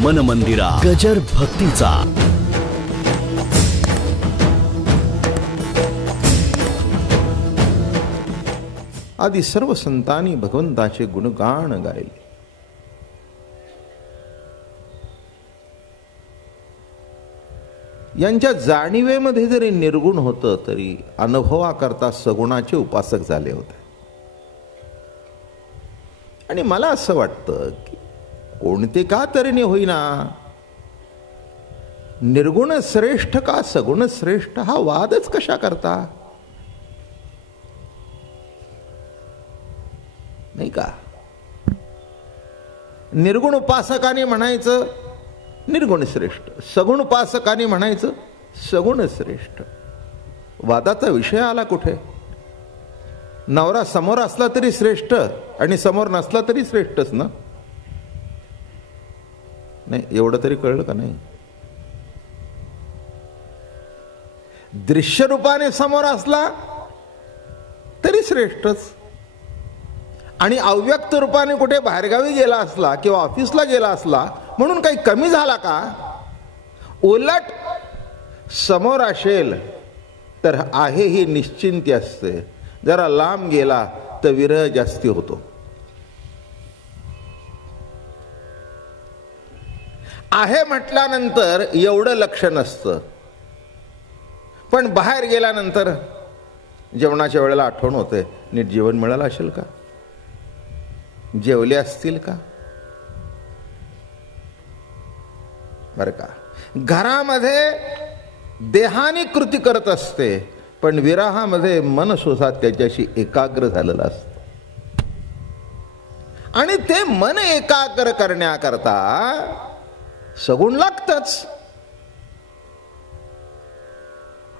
मन मंदिरा गजर भक्तीचा. आदी सर्व संतांनी भगवंताचे गुणगान गायले. यांच्या जाणीवेमध्ये जरी निर्गुण होतं तरी अनुभवाकरता सगुणाचे उपासक झाले होते. आणि मला असं वाटतं की कोणते का तऱ्हेने होईना निर्गुण श्रेष्ठ का सगुण श्रेष्ठ हा वादच कशा करता, नाही का? निर्गुण उपासकाने म्हणायचं निर्गुण श्रेष्ठ, सगुण उपासकाने म्हणायचं सगुण श्रेष्ठ. वादाचा विषय आला कुठे? नवरा समोर असला तरी श्रेष्ठ आणि समोर नसला तरी श्रेष्ठच ना. नाही, एवढं तरी कळलं का नाही? दृश्य रूपाने समोर असला तरी श्रेष्ठच आणि अव्यक्त रूपाने कुठे बाहेरगावी गेला असला किंवा ऑफिसला गेला असला म्हणून काही कमी झाला का? उलट समोर असेल तर आहे ही निश्चिंती असते, जरा लांब गेला तर विरह जास्ती होतो. आहे म्हटल्यानंतर एवढं लक्ष नसतं, पण बाहेर गेल्यानंतर जेवणाच्या वेळेला आठवण होते, नीट जेवण मिळालं असेल का, जेवले असतील का. बरं का, घरामध्ये देहाने कृती करत असते पण विराहामध्ये मन सुद्धा त्याच्याशी एकाग्र झालेलं असतं. आणि ते मन एकाग्र करण्याकरता सगुण लागतच.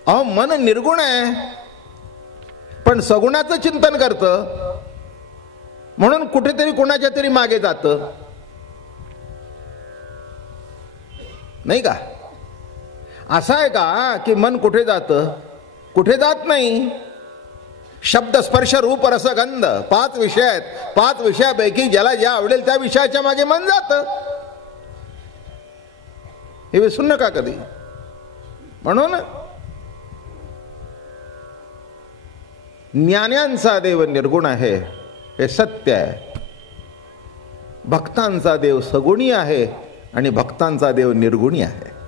अहो, मन निर्गुण आहे पण सगुणाचं चिंतन करतं म्हणून कुठेतरी कोणाच्या तरी मागे जातं, नाही का? असं आहे का की मन कुठे जातं? कुठे जात नाही. शब्द स्पर्श रूप रस गंध 5 विषय आहेत. 5 विषयापैकी ज्याला ज्या आवडेल त्या विषयाच्या मागे मन जातं. हे विसरू नका कधी. म्हणून ज्ञान्यांचा देव निर्गुण आहे हे सत्य आहे. भक्तांचा देव सगुणी आहे आणि भक्तांचा देव निर्गुणी आहे.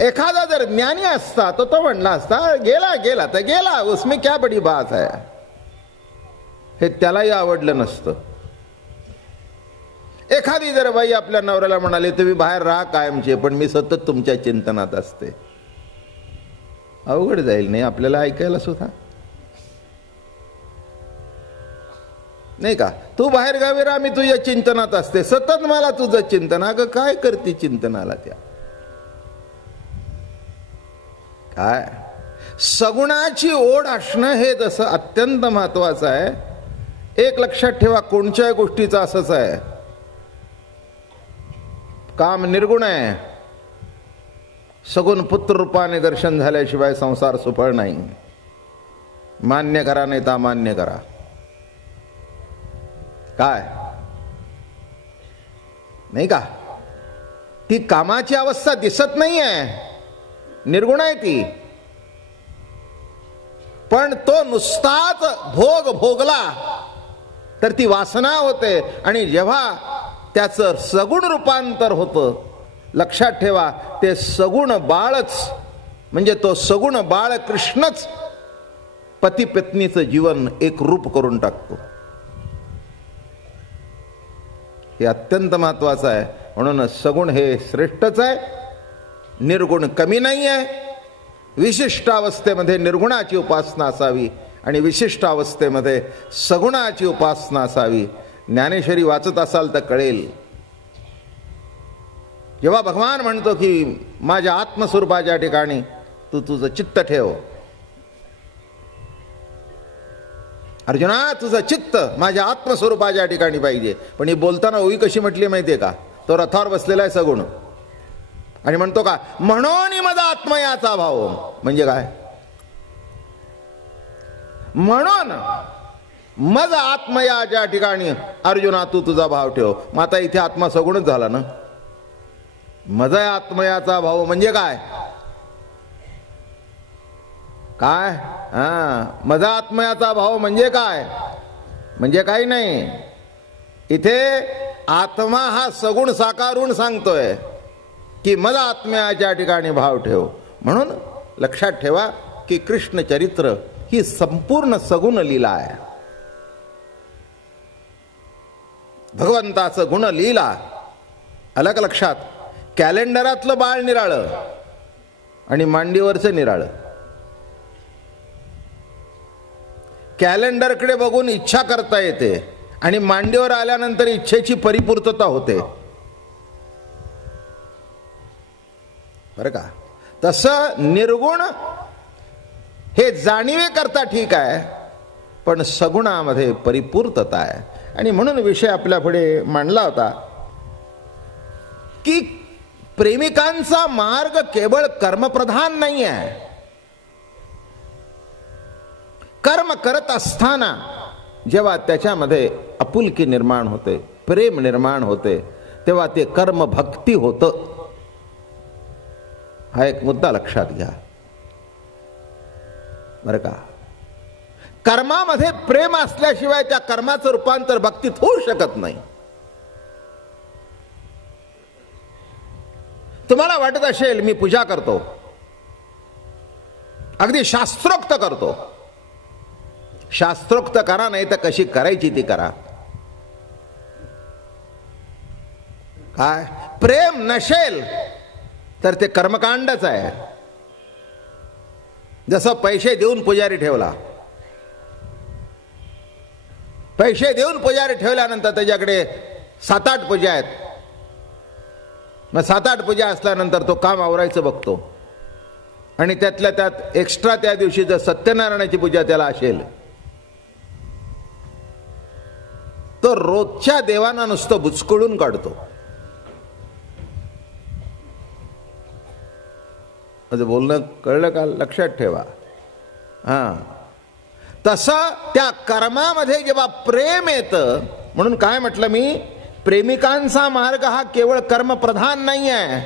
एखादा जर ज्ञानी असता तो म्हणला असता गेला गेला तर गेला, उसमें क्या बड़ी बात है. हे त्यालाही आवडलं नसतं. एखादी जर बाई आपल्या नवऱ्याला म्हणाली तुम्ही बाहेर राहा कायमचे पण मी सतत तुमच्या चिंतनात असते, अवघड जाईल नाही आपल्याला ऐकायला सुद्धा, नाही का? तू बाहेर गावी राहा, मी तुझ्या चिंतनात असते, सतत मला तुझं चिंतन. अगं काय करते चिंतनाला त्या? काय सगुणाची ओढ असणं हे जसं अत्यंत महत्वाचं आहे. एक लक्षात ठेवा, कोणत्याही गोष्टीचं असंच आहे. काम निर्गुण आहे, सगुण पुत्र रूपाने दर्शन झाल्याशिवाय संसार सुफळ नाही. मान्य करा नाही तर अमान्य करा. काय नाही का? ती कामाची अवस्था दिसत नाहीये, निर्गुण आहे ती. पण तो नुसताच भोग भोगला तर ती वासना होते आणि जेव्हा त्याचं सगुण रूपांतर होतं, लक्षात ठेवा ते सगुण बाळच म्हणजे तो सगुण बाळ कृष्णच पती पत्नीचं जीवन एक रूप करून टाकतो. हे अत्यंत महत्वाचं आहे. म्हणून सगुण हे श्रेष्ठच आहे, निर्गुण कमी नाही आहे. विशिष्ट अवस्थेमध्ये निर्गुणाची उपासना असावी आणि विशिष्ट अवस्थेमध्ये सगुणाची उपासना असावी. ज्ञानेश्वरी वाचत असाल तर कळेल. जेव्हा भगवान म्हणतो की माझ्या आत्मस्वरूपाच्या ठिकाणी तू तुझं चित्त ठेव, अर्जुना तुझं चित्त माझ्या आत्मस्वरूपाच्या ठिकाणी पाहिजे. पण ही बोलताना ओळी कशी म्हटली माहितीये का? तो रथावर बसलेला आहे सगुण आणि म्हणतो का म्हणून माझा आत्मा याचा भाव. म्हणजे काय? म्हणून मज आत्मयाच्या ठिकाणी अर्जुना तू तुझा भाव ठेव. मग आता इथे आत्मा सगुणच झाला ना. मज आत्मयाचा भाव म्हणजे काय? काय मज आत्मयाचा भाव म्हणजे काय? म्हणजे काही नाही. इथे आत्मा हा सगुण साकारून सांगतोय की मज आत्म्याच्या ठिकाणी भाव ठेव. म्हणून लक्षात ठेवा की कृष्ण चरित्र ही संपूर्ण सगुण लीला आहे. भगवंताचं गुण लीला. अलग लक्षात. कॅलेंडरातलं बाळ निराळं आणि मांडीवरचं निराळं. कॅलेंडरकडे बघून इच्छा करता येते आणि मांडीवर आल्यानंतर इच्छेची परिपूर्तता होते. बरं का? तसं निर्गुण हे जाणीवे करता ठीक आहे, पण सगुणामध्ये परिपूर्तता आहे. आणि म्हणून विषय आपल्या पुढे मांडला होता की प्रेमिकांचा मार्ग केवळ कर्मप्रधान नाही आहे. कर्म करत असताना जेव्हा त्याच्यामध्ये आपुलकी निर्माण होते, प्रेम निर्माण होते, तेव्हा ते कर्म भक्ती होतं. हा एक मुद्दा लक्षात घ्या बरं का. कर्मामध्ये प्रेम असल्याशिवाय त्या कर्माचं रूपांतर भक्तीत होऊ शकत नाही. तुम्हाला वाटत असेल मी पूजा करतो, अगदी शास्त्रोक्त करतो. शास्त्रोक्त करा, नाही तर कशी करायची ती करा. काय प्रेम नसेल तर ते कर्मकांडच आहे. जसं पैसे देऊन पुजारी ठेवला, पैसे देऊन पुजारी ठेवल्यानंतर त्याच्याकडे 7-8 पूजा आहेत. मग 7-8 पूजा असल्यानंतर तो काम आवरायचं बघतो आणि त्यातल्या त्यात एक्स्ट्रा त्या दिवशी जर सत्यनारायणाची पूजा त्याला असेल, तो रोजच्या देवांना नुसतं बुचकळून काढतो. माझं बोलणं कळलं का? लक्षात ठेवा. तसं त्या कर्मामध्ये जेव्हा प्रेम येतं, म्हणून काय म्हटलं मी, प्रेमिकांचा मार्ग हा केवळ कर्मप्रधान नाही आहे.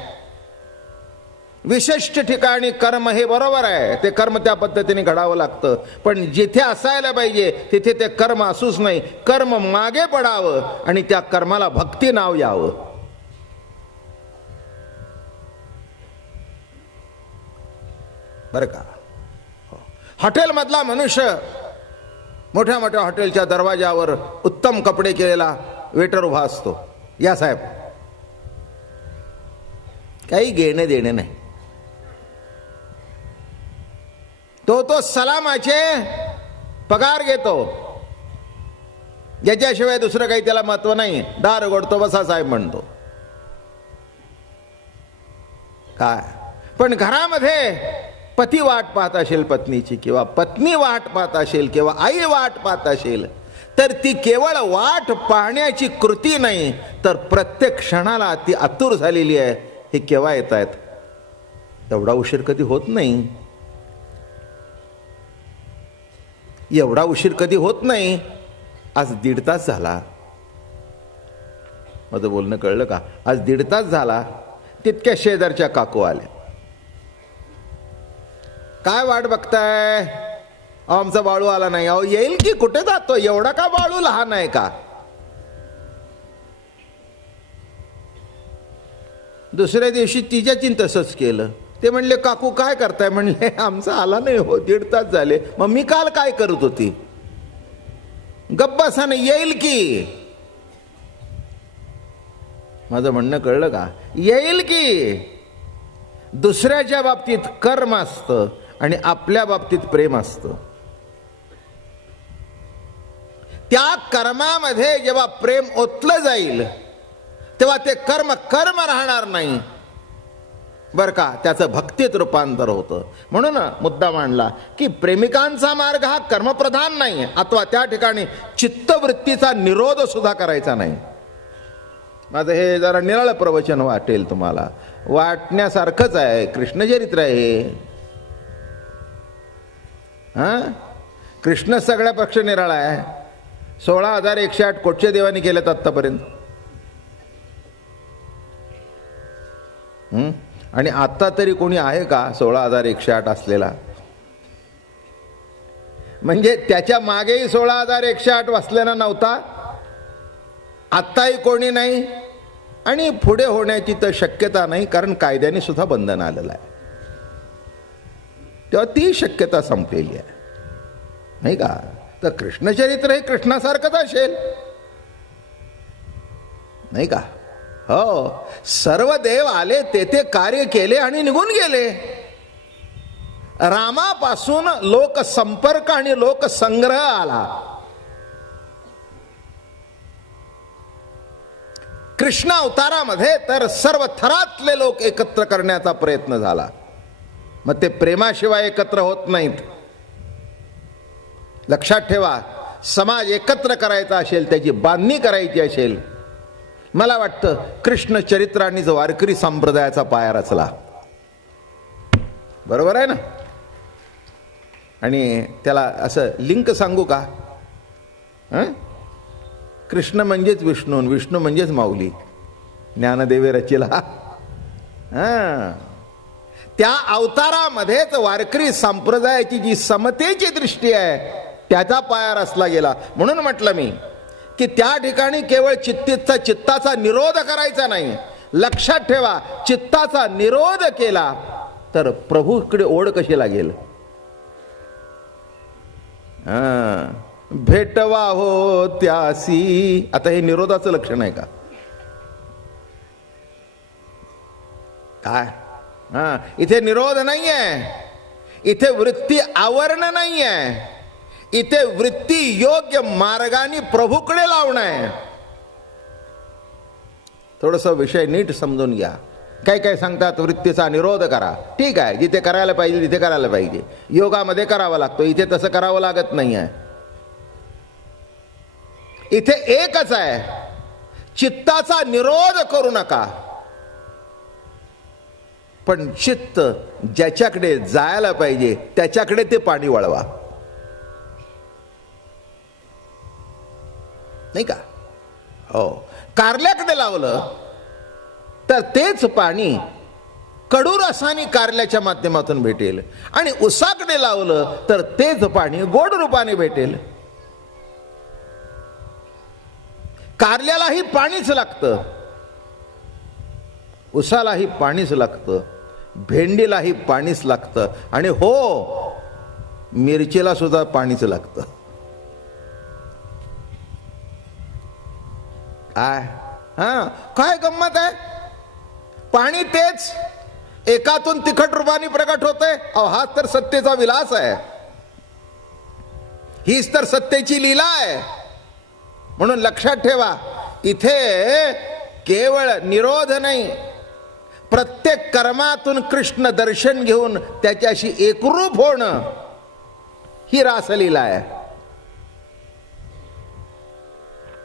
विशिष्ट ठिकाणी कर्म हे बरोबर आहे, ते कर्म त्या पद्धतीने घडावं लागतं. पण जिथे असायला पाहिजे तिथे ते कर्म असूच नाही. कर्म मागे पडावं आणि त्या कर्माला भक्ती नाव यावं. बरं का? हॉटेलमधला मनुष्य मोठ्या मोठ्या हॉटेलच्या दरवाजावर उत्तम कपडे केलेला वेटर उभा असतो. या साहेब, काही घेणे देणे नाही. तो सलामाचे पगार घेतो, याच्याशिवाय दुसरं काही त्याला महत्व नाही. दार उघडतो, बसा साहेब म्हणतो. काय पण घरामध्ये पती वाट पाहत असेल पत्नीची, किंवा पत्नी वाट पाहत असेल, किंवा आई वाट पाहत असेल, तर ती केवळ वाट पाहण्याची कृती नाही, तर प्रत्येक क्षणाला ती आतुर झालेली आहे. हे केव्हा येत आहेत? एवढा उशीर कधी होत नाही. एवढा उशीर कधी होत नाही. आज 1.5 तास झाला. माझं बोलणं कळलं का? आज 1.5 तास झाला. तितक्या शेजारच्या काकू आल्या. काय वाट बघताय? आमचा बाळू आला नाही. अहो येईल की, कुठे जातो? एवढा का बाळू लहान आहे का? दुसऱ्या दिवशी तिच्याची तसंच केलं. ते म्हणले काकू काय करताय? म्हणले आमचा आला नाही हो, 1.5 तास झाले. मग मी काल काय करत होती? गप्पासाने येईल की. माझं म्हणणं कळलं का? येईल की. दुसऱ्याच्या बाबतीत कर्म असतं आणि आपल्या बाबतीत प्रेम असतं. त्या कर्मामध्ये जेव्हा प्रेम ओतलं जाईल तेव्हा ते कर्म कर्म राहणार नाही, बर का? त्याचं भक्तीत रूपांतर होतं. म्हणून मुद्दा मांडला की प्रेमिकांचा मार्ग हा कर्मप्रधान नाही, अथवा त्या ठिकाणी चित्तवृत्तीचा निरोध सुद्धा करायचा नाही. माझं हे जरा निराळं प्रवचन वाटेल तुम्हाला, वाटण्यासारखंच आहे. कृष्णचरित्र आहे. कृष्ण सगळ्या पक्ष निराळा आहे. 16,108 कोटचे देवानी केलेत आत्तापर्यंत. आणि आता तरी कोणी आहे का 16,108 असलेला? म्हणजे त्याच्या मागेही 16,108 वाचलेला नव्हता, आत्ताही कोणी नाही आणि पुढे होण्याची तर शक्यता नाही, कारण कायद्याने सुद्धा बंधन आलेलं आहे. तेव्हा ती शक्यता संपलेली आहे, नाही का? तर कृष्णचरित्र हे कृष्णासारखंच असेल, नाही का? हो, सर्व देव आले, ते कार्य केले आणि निघून गेले. रामापासून लोकसंपर्क आणि लोकसंग्रह आला. कृष्ण अवतारामध्ये तर सर्व थरातले लोक एकत्र करण्याचा प्रयत्न झाला. मग ते प्रेमाशिवाय एकत्र होत नाहीत. लक्षात ठेवा, समाज एकत्र करायचा असेल, त्याची बांधणी करायची असेल, मला वाटतं कृष्ण चरित्रांनी जो वारकरी संप्रदायाचा पाया रचला, बरोबर आहे ना? आणि त्याला असं लिंक सांगू का? कृष्ण म्हणजेच विष्णू, विष्णू म्हणजेच माऊली, ज्ञानदेवे रचिला. त्या अवतारामध्येच वारकरी संप्रदायाची जी समतेची दृष्टी आहे त्याचा पाया रचला गेला. म्हणून म्हटलं मी की त्या ठिकाणी केवळ चित्ताचा निरोध करायचा नाही. लक्षात ठेवा, चित्ताचा निरोध केला तर प्रभूकडे ओढ कशी लागेल? भेटवा हो त्यासी. आता हे निरोधाचं लक्षण आहे का? काय? इथे निरोध नाहीये, इथे वृत्ती आवरण नाहीये, इथे वृत्ती योग्य मार्गाने प्रभूकडे लावणं आहे. थोडस विषय नीट समजून घ्या. काय काय सांगतात वृत्तीचा निरोध करा. ठीक आहे, जिथे करायला पाहिजे तिथे करायला पाहिजे. योगामध्ये करावा लागतो, इथे तसं करावं लागत नाही आहे. इथे एकच आहे, चित्ताचा निरोध करू नका. पण चित्त ज्याच्याकडे जायला पाहिजे त्याच्याकडे ते पाणी वळवा, नाही का? हो, कारल्याकडे लावलं तर तेच पाणी कडू रसाने कारल्याच्या माध्यमातून भेटेल, आणि उसाकडे लावलं तर तेच पाणी गोड रूपाने भेटेल. कारल्यालाही पाणीच लागतं, उसालाही पाणीच लागतं, भेंडीलाही पाणीच लागतं, आणि हो, मिरचीला सुद्धा पाणीच लागतं. काय गंमत आहे? पाणी तेच एकातून तिखट रूपाने प्रकट होते. हाच तर सत्तेचा विलास आहे, हीच तर सत्तेची लीला आहे. म्हणून लक्षात ठेवा, इथे केवळ निरोध नाही, प्रत्येक कर्मातून कृष्ण दर्शन घेऊन त्याच्याशी एकरूप होणं ही रासलीला आहे,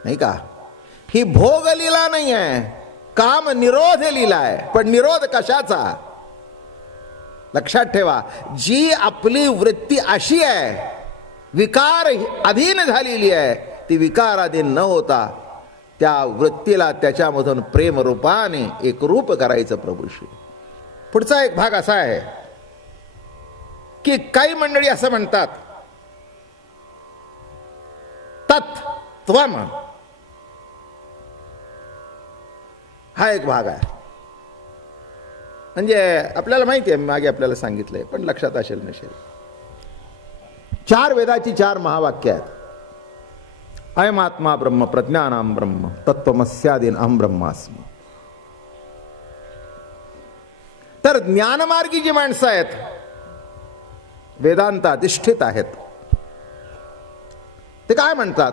नाही का? ही भोग लीला नाही आहे, काम निरोध लीला आहे. पण निरोध कशाचा? लक्षात ठेवा, जी आपली वृत्ती अशी आहे, विकार अधीन झालेली आहे, ती विकाराधीन न होता त्या वृत्तीला त्याच्यामधून प्रेम रूपाने एकरूप करायचं प्रभूशी. पुढचा एक भाग असा आहे की काही मंडळी असं म्हणतात, तत्त्वम. हा एक भाग आहे. म्हणजे आपल्याला माहिती आहे, मागे आपल्याला सांगितलंय, पण लक्षात असेल नसेल. 4 वेदाची 4 महावाक्य आहेत. अयमात्मा ब्रह्म, प्रज्ञानाम ब्रह्म, तत्त्वमस्यादीन अहम ब्रह्मास्मि. तर ज्ञानमार्गी जी माणसं आहेत, वेदांत अधिष्ठित आहेत, ते काय म्हणतात?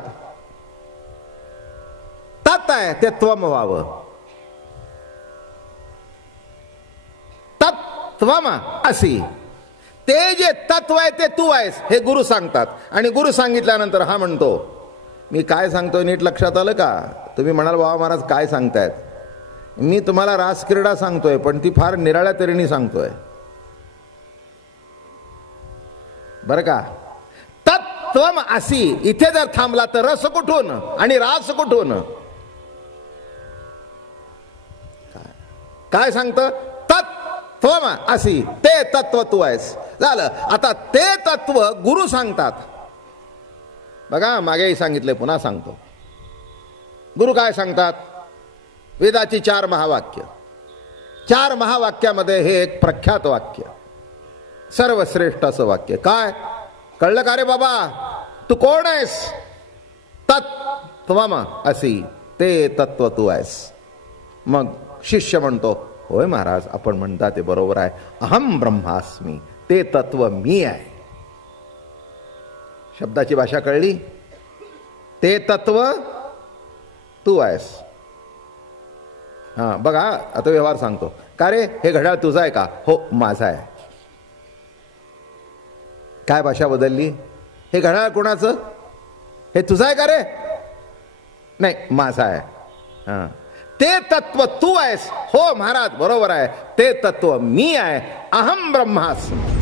तत् आहे ते त्वम व्हावं, तत्त्वम असी. ते जे तत्व आहे ते तू आहेस हे गुरु सांगतात. आणि गुरु सांगितल्यानंतर हा म्हणतो, मी काय सांगतोय नीट लक्षात आलं का? तुम्ही म्हणाल, बाबा महाराज काय सांगतायत? मी तुम्हाला रासक्रीडा सांगतोय, पण ती फार निराळ्या तऱ्हेने सांगतोय, बरं का? त्वम असी इथे जर थांबला तर रस कुठून आणि रास कुठून? काय सांगतं? तत्त्वम असी, ते तत्व तू आहेस. झालं. आता ते तत्व गुरु सांगतात. बघा, मागेही सांगितले, पुन्हा सांगतो. गुरु काय सांगतात? वेदाची 4 महावाक्य. 4 महावाक्यामध्ये हे एक प्रख्यात वाक्य, सर्वश्रेष्ठ असं वाक्य. काय कळलं का रे बाबा? तू कोण आहेस? तत्त्वम असी, ते तत्व तू आहेस. मग शिष्य म्हणतो, होय महाराज, आपण म्हणता ते बरोबर आहे. अहम ब्रह्मास्मी, ते तत्व मी आहे. शब्दाची भाषा कळली? ते तत्व तू आहेस. हा बघा, आता व्यवहार सांगतो. का रे, हे घड्याळ तुझं आहे का? हो, माझं आहे. काय भाषा बदलली? हे घड्याळ कोणाचं? हे तुझं आहे का रे? नाही, माझं आहे. हा, ते तत्व तू आहेस. हो महाराज, बरोबर आहे, ते तत्व मी आहे. अहम ब्रह्मास्मी.